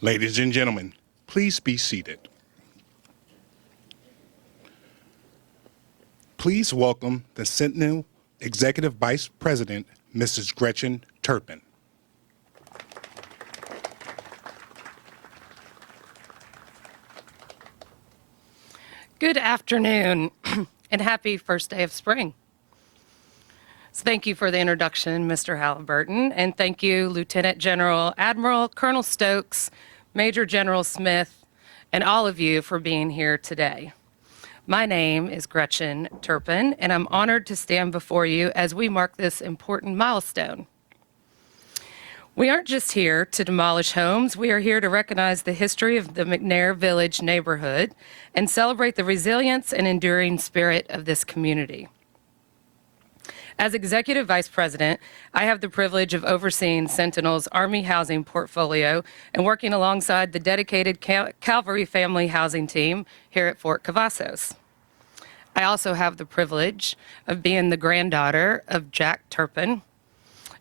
Ladies and gentlemen, please be seated. Please welcome the Sentinel Executive Vice President, Mrs. Gretchen Turpin. Good afternoon and happy first day of spring. So thank you for the introduction, Mr. Halliburton, and thank you, Lieutenant General Admiral Colonel Stokes, Major General Smith, and all of you for being here today. My name is Gretchen Turpin, and I'm honored to stand before you as we mark this important milestone. We aren't just here to demolish homes, we are here to recognize the history of the McNair Village neighborhood and celebrate the resilience and enduring spirit of this community. As Executive Vice President, I have the privilege of overseeing Sentinel's Army housing portfolio and working alongside the dedicated Cavalry Family Housing Team here at Fort Cavazos. I also have the privilege of being the granddaughter of Jack Turpin,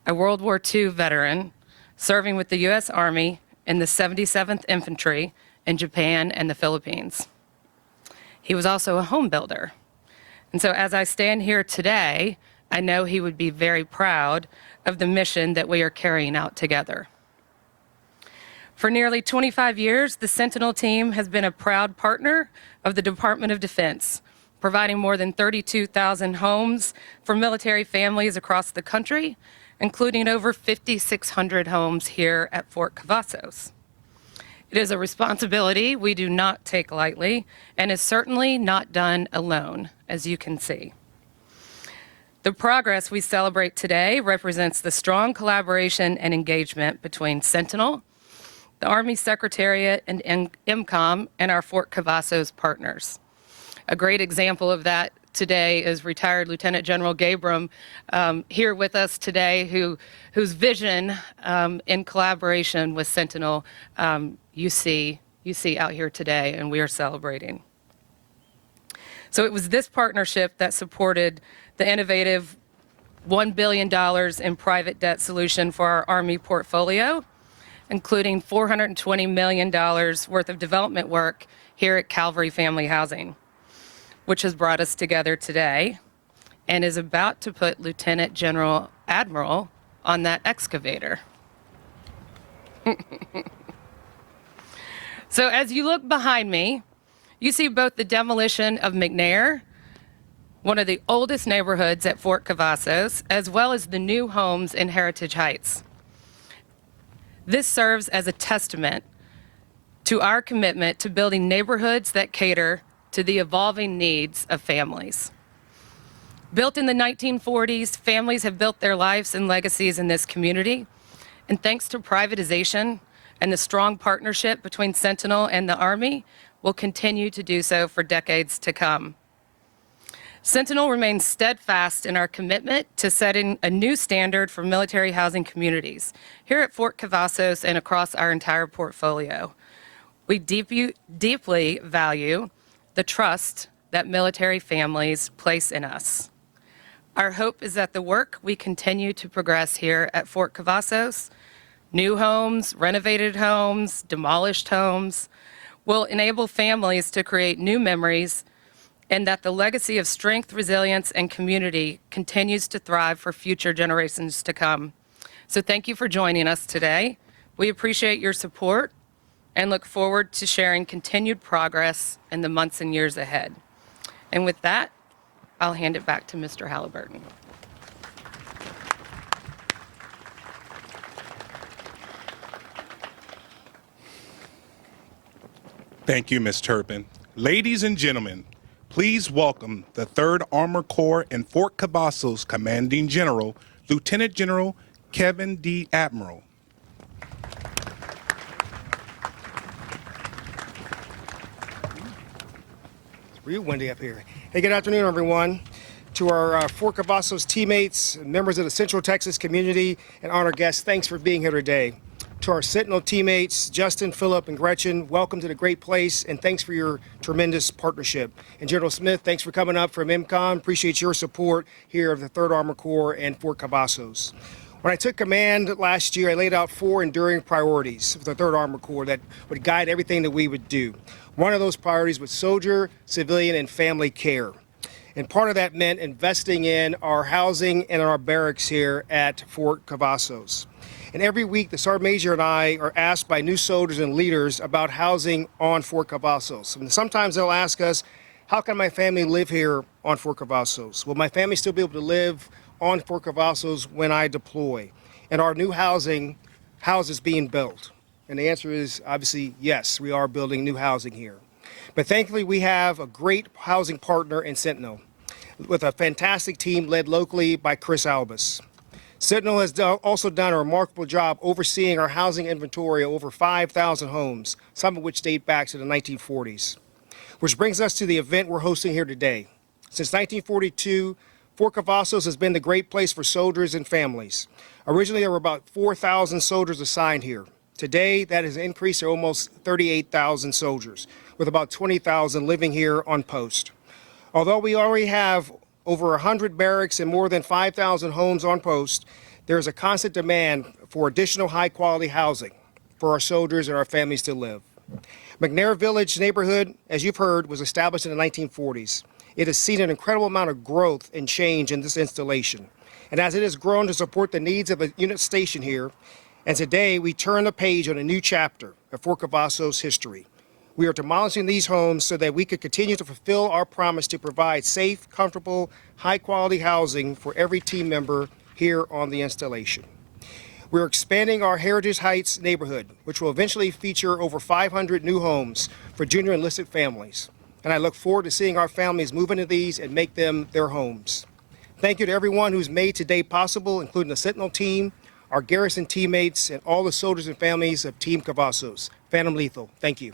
a World War II veteran serving with the U.S. Army in the 77th Infantry in Japan and the Philippines. He was also a home builder. And so as I stand here today, I know he would be very proud of the mission that we are carrying out together. For nearly 25 years, the Sentinel team has been a proud partner of the Department of Defense, providing more than 32,000 homes for military families across the country, including over 5,600 homes here at Fort Cavazos. It is a responsibility we do not take lightly and is certainly not done alone, as you can see. The progress we celebrate today represents the strong collaboration and engagement between Sentinel, the Army Secretariat, and MCOM, and our Fort Cavazos partners. A great example of that today is retired Lieutenant General Gabram here with us today, whose vision in collaboration with Sentinel you see out here today, and we are celebrating. So it was this partnership that supported the innovative $1 billion in private debt solution for our Army portfolio, including $420 million worth of development work here at Cavalry Family Housing, which has brought us together today and is about to put Lieutenant General Admiral on that excavator. So as you look behind me, you see both the demolition of McNair, one of the oldest neighborhoods at Fort Cavazos, as well as the new homes in Heritage Heights. This serves as a testament to our commitment to building neighborhoods that cater to the evolving needs of families. Built in the 1940s, families have built their lives and legacies in this community, and thanks to privatization and the strong partnership between Sentinel and the Army, will continue to do so for decades to come. Sentinel remains steadfast in our commitment to setting a new standard for military housing communities here at Fort Cavazos and across our entire portfolio. We deeply value the trust that military families place in us. Our hope is that the work we continue to progress here at Fort Cavazos, new homes, renovated homes, demolished homes, will enable families to create new memories, and that the legacy of strength, resilience, and community continues to thrive for future generations to come. So thank you for joining us today. We appreciate your support and look forward to sharing continued progress in the months and years ahead. And with that, I'll hand it back to Mr. Halliburton. Thank you, Ms. Turpin. Ladies and gentlemen, please welcome the 3rd Armored Corps and Fort Cavazos Commanding General, Lieutenant General Kevin D. Admiral. It's real windy up here. Hey, good afternoon, everyone. To our Fort Cavazos teammates, members of the Central Texas community, and honored guests, thanks for being here today. To our Sentinel teammates, Justin, Philip, and Gretchen, welcome to the great place, and thanks for your tremendous partnership. And General Smith, thanks for coming up from MCOM. Appreciate your support here of the 3rd Armored Corps and Fort Cavazos. When I took command last year, I laid out 4 enduring priorities for the 3rd Armored Corps that would guide everything that we would do. One of those priorities was soldier, civilian, and family care. And part of that meant investing in our housing and our barracks here at Fort Cavazos. And every week, the Sergeant Major and I are asked by new soldiers and leaders about housing on Fort Cavazos. And sometimes they'll ask us, how can my family live here on Fort Cavazos? Will my family still be able to live on Fort Cavazos when I deploy? And our new houses being built? And the answer is obviously yes, we are building new housing here. But thankfully, we have a great housing partner in Sentinel with a fantastic team led locally by Chris Albus. Sentinel has also done a remarkable job overseeing our housing inventory of over 5,000 homes, some of which date back to the 1940s. Which brings us to the event we're hosting here today. Since 1942, Fort Cavazos has been the great place for soldiers and families. Originally, there were about 4,000 soldiers assigned here. Today, that has increased to almost 38,000 soldiers, with about 20,000 living here on post. Although we already have over 100 barracks and more than 5,000 homes on post, there is a constant demand for additional high-quality housing for our soldiers and our families to live. McNair Village neighborhood, as you've heard, was established in the 1940s. It has seen an incredible amount of growth and change in this installation. And as it has grown to support the needs of a unit station here, and today we turn the page on a new chapter of Fort Cavazos history. We are demolishing these homes so that we could continue to fulfill our promise to provide safe, comfortable, high-quality housing for every team member here on the installation. We're expanding our Heritage Heights neighborhood, which will eventually feature over 500 new homes for junior enlisted families. And I look forward to seeing our families move into these and make them their homes. Thank you to everyone who's made today possible, including the Sentinel team, our garrison teammates, and all the soldiers and families of Team Cavazos. Phantom Lethal, thank you.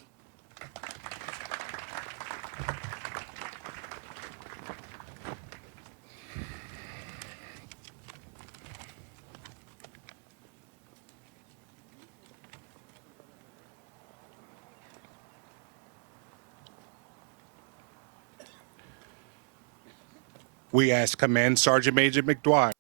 We ask Command Sergeant Major McDwyer.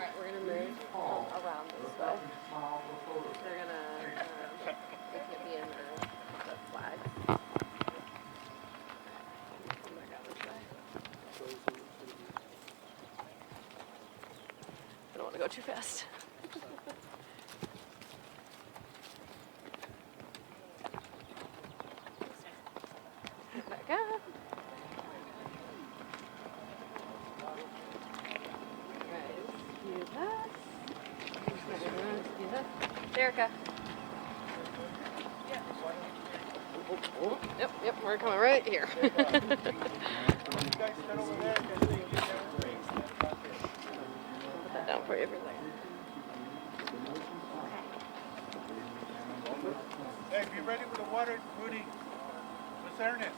Alright, we're gonna move around this way. They're gonna, we can't be in the flag. Come back out this way. I don't wanna go too fast. Erica. Yep, we're coming right here. Put that down for you. Hey, be ready with the water, Rudy. Miss Ernest.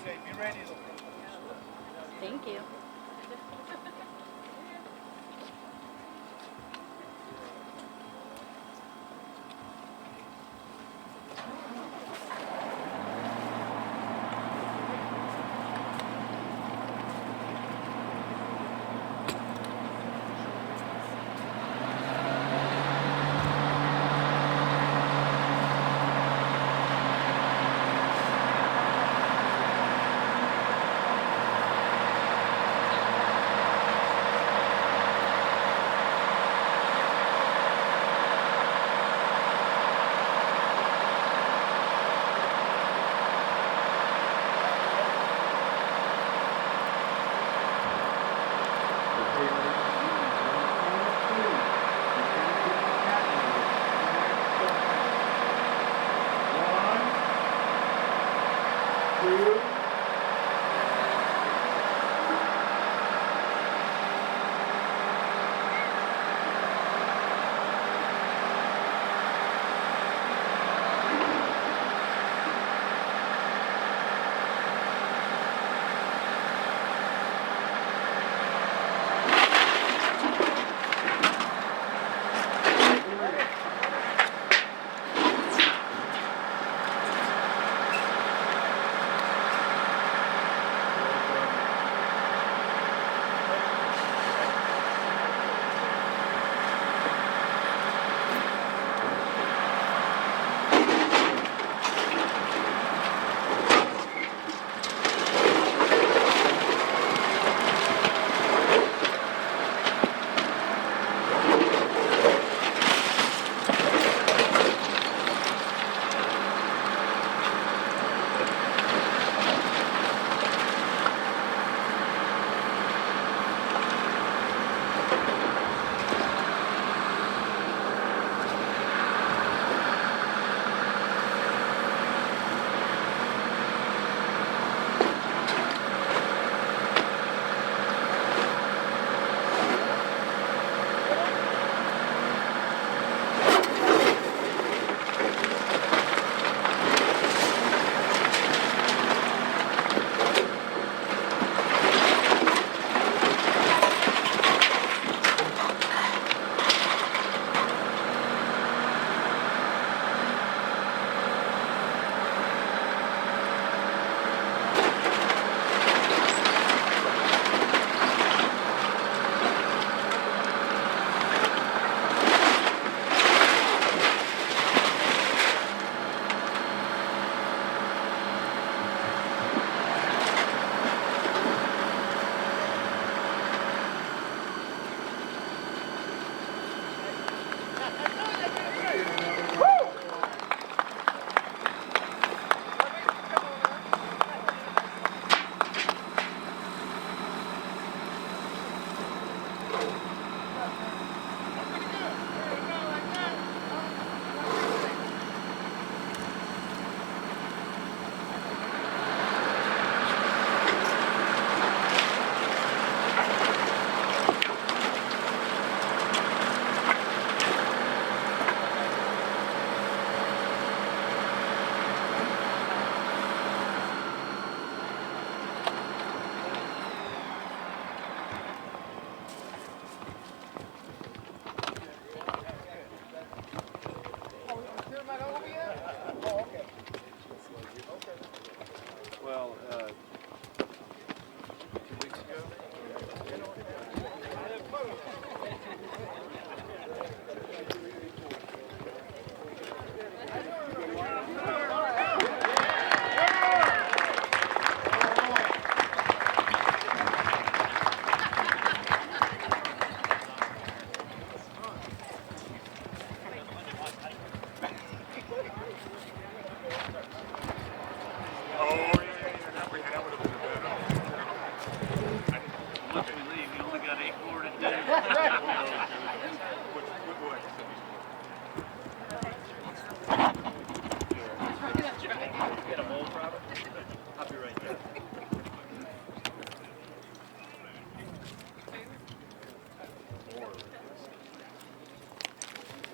Okay, be ready. Thank you.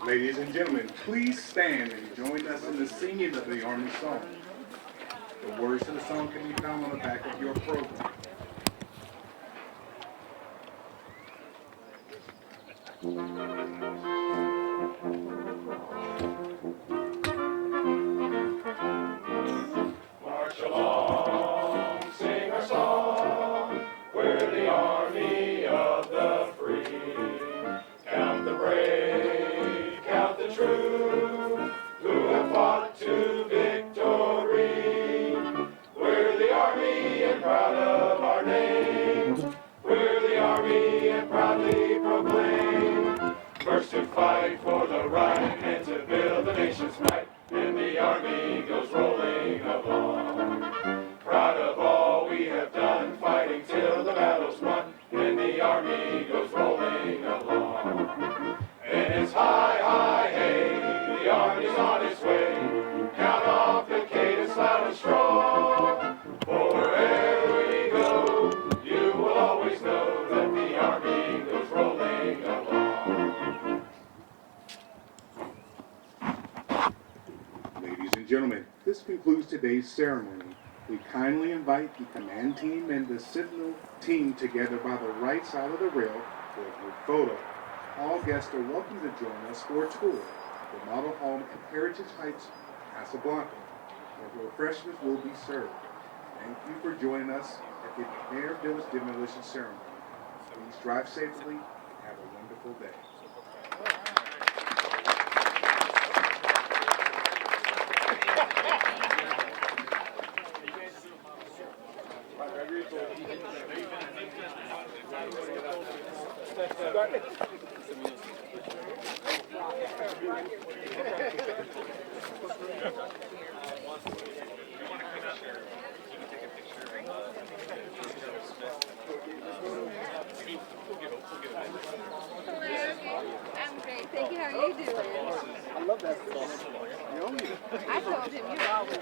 Ladies and gentlemen, please stand and join us in the singing of the Army song. The words to the song can be found on the back of your program. March along, sing our song. We're the army of the free. Count the brave, count the true, who have fought to victory. We're the army and proud of our name. We're the army and proudly proclaim. First to fight for the right and to build the nation's might. And the army goes rolling along. Proud of all we have done, fighting till the battle's won. And the army goes rolling along. And it's hi, hi, hey, the army's on its way. Count off the cadence loud and strong. For wherever we go, you will always know that the army goes rolling along. Ladies and gentlemen, this concludes today's ceremony. We kindly invite the command team and the Sentinel team together by the right side of the rail for a group photo. All guests are welcome to join us for a tour of the model home at Heritage Heights, Casablanca, where refreshments will be served. Thank you for joining us at the McNair Village demolition ceremony. Please drive safely and have a wonderful day. I'm great. Thank you. How are you doing? I love that song. I told him you're always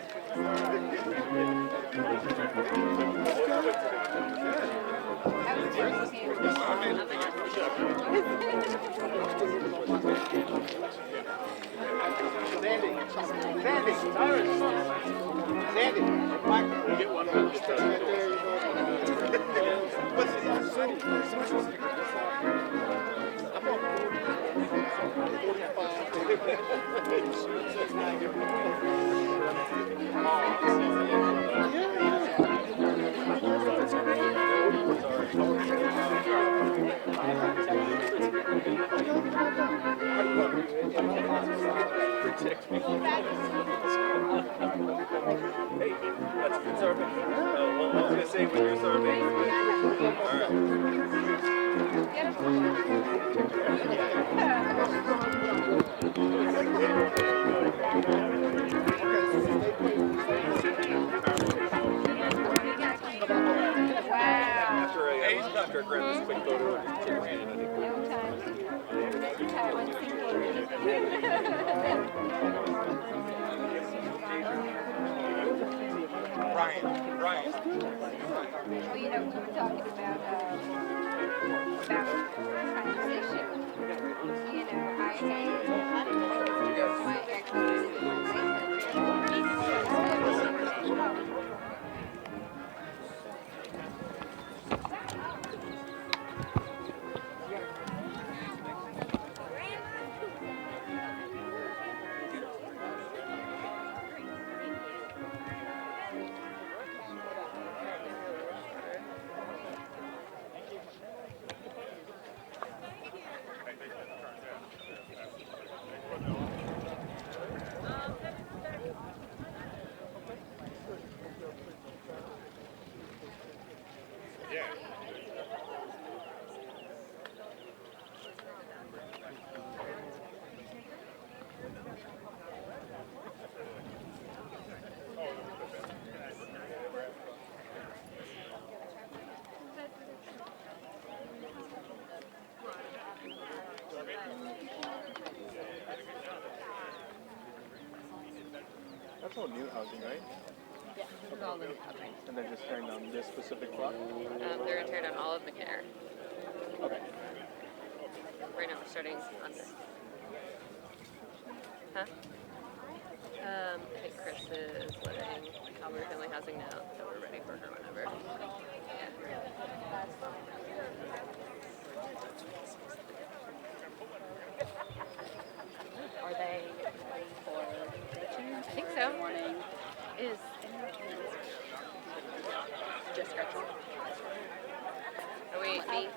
After I grab this quick photo, just take your hand. Ryan. Well, you know, we were talking about transition. You know, I had my ex-husband in my That's all new housing, right? Yeah, it's all new housing. And they're just tearing down this specific block? They're gonna tear down all of McNair. Okay. Right now we're starting on this. Huh? I think Chris is living Calvary Family Housing now, so we're ready for her whenever. Yeah. Are they ready for Gretchen? I think so. Morning. Is Just Gretchen. are we me?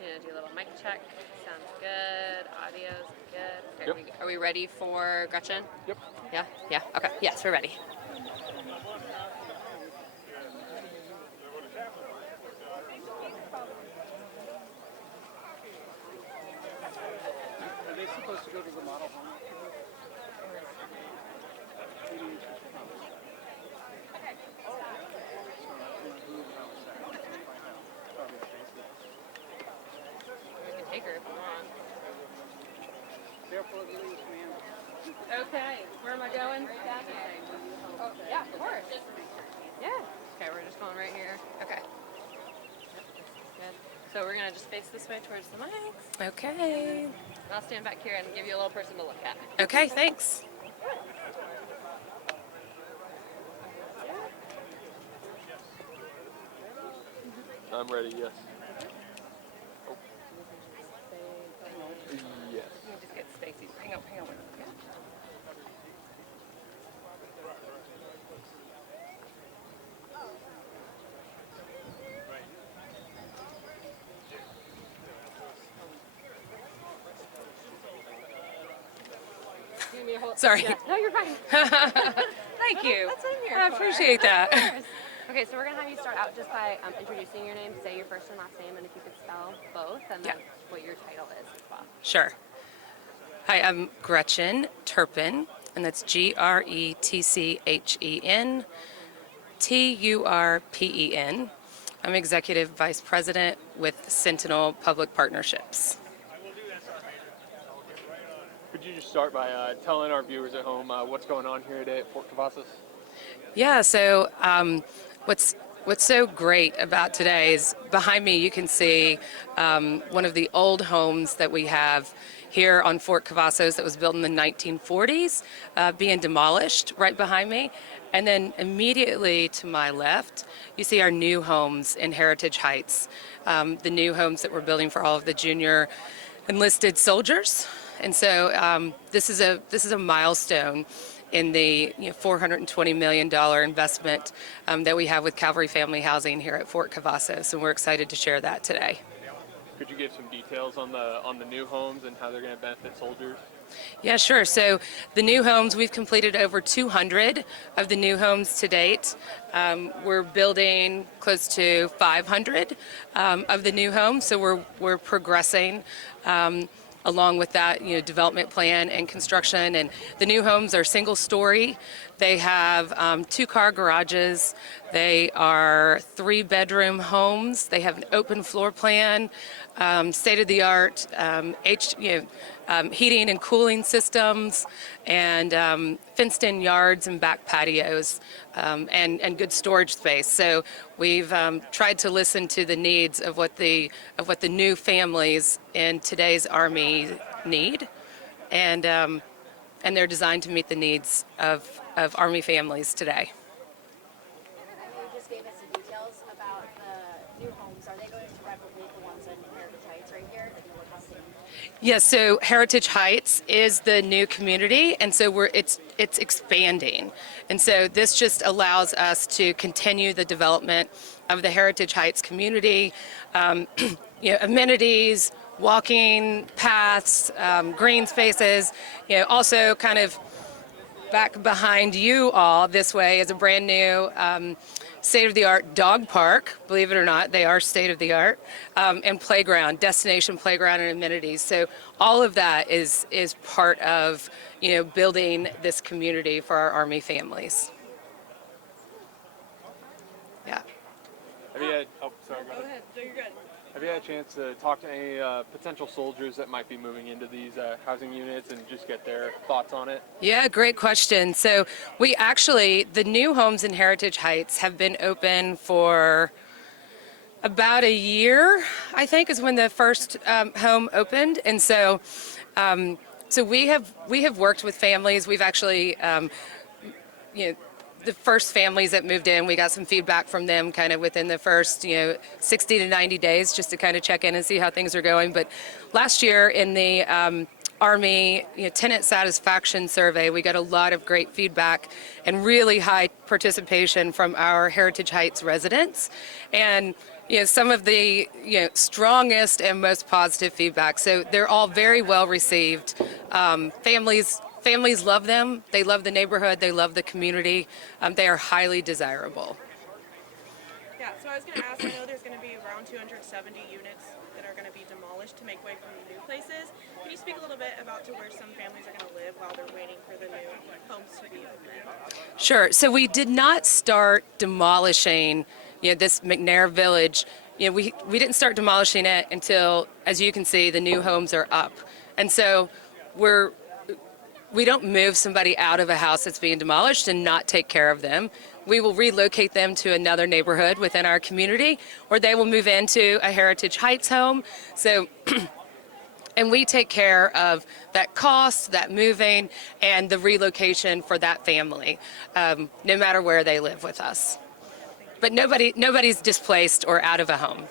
Gonna do a little mic check. Sounds good. Audio's good. Okay, Yep. are we ready for Gretchen? Yep. Yeah? Yeah. Okay. Yes, we're ready. Are they supposed to go to the model home? We can take her if we want. Okay. Where am I going? Oh, yeah, of course. Yeah. Okay, we're just going right here. Okay. Yep, this is good. So we're gonna just face this way towards the mics. Okay. I'll stand back here and give you a little person to look at. Okay, thanks. I'm ready, yes. Oh. Yes. Let me just get Stacy. Hang on. Yeah. Give me a whole. Sorry. Yeah. No, you're fine. Thank you. That's what I'm here I for. appreciate that. Of course. Okay, so we're gonna have you start out just by introducing your name, say your first and last name, and if you could spell both, and then what your title is as well. Sure. Hi, I'm Gretchen Turpin, and that's Gretchen Turpen. I'm Executive Vice President with Sentinel Public Partnerships. Could you just start by telling our viewers at home what's going on here today at Fort Cavazos? Yeah, so what's so great about today is behind me you can see one of the old homes that we have here on Fort Cavazos that was built in the 1940s being demolished right behind me. And then immediately to my left, you see our new homes in Heritage Heights, the new homes that we're building for all of the junior enlisted soldiers. And so this is a milestone in the $420 million investment that we have with Calvary Family Housing here at Fort Cavazos, and we're excited to share that today. Could you give some details on the new homes and how they're going to benefit soldiers? Yeah, sure. So the new homes, we've completed over 200 of the new homes to date. We're building close to 500 of the new homes, so we're progressing along with that, development plan and construction. And the new homes are single story. They have 2-car garages. They are 3-bedroom homes. They have an open floor plan, state-of-the-art heating and cooling systems, and fenced-in yards and back patios, and good storage space. So we've tried to listen to the needs of what the new families in today's Army need, and they're designed to meet the needs of Army families today. I know you just gave us some details about the new homes. Are they going to replicate the ones in Heritage Heights right here? Have you looked at them? Yes, so Heritage Heights is the new community, and so it's expanding. And so this just allows us to continue the development of the Heritage Heights community, amenities, walking paths, green spaces, also kind of back behind you all this way is a brand new state-of-the-art dog park. Believe it or not, they are state-of-the-art, and playground, destination playground and amenities. So all of that is part of building this community for our Army families. Yeah. Have you had? Oh, sorry. Go ahead. No, you're good. Have you had a chance to talk to any potential soldiers that might be moving into these housing units and just get their thoughts on it? Yeah, great question. So the new homes in Heritage Heights have been open for about a year, I think, is when the first home opened. And so So we have worked with families. We've actually, the first families that moved in, we got some feedback from them kind of within the first, 60 to 90 days just to kind of check in and see how things are going. But last year in the Army tenant satisfaction survey, we got a lot of great feedback and really high participation from our Heritage Heights residents. And some of the strongest and most positive feedback. So they're all very well received. Families love them. They love the neighborhood. They love the community. They are highly desirable. Yeah, so I was going to ask, I know there's going to be around 270 units that are going to be demolished to make way for the new places. Can you speak a little bit about to where some families are going to live while they're waiting for the new homes to be opened? Sure. So we did not start demolishing this McNair Village. We didn't start demolishing it until, as you can see, the new homes are up. And so we don't move somebody out of a house that's being demolished and not take care of them. We will relocate them to another neighborhood within our community, or they will move into a Heritage Heights home. So, and we take care of that cost, that moving, and the relocation for that family, no matter where they live with us. But nobody's displaced or out of a home.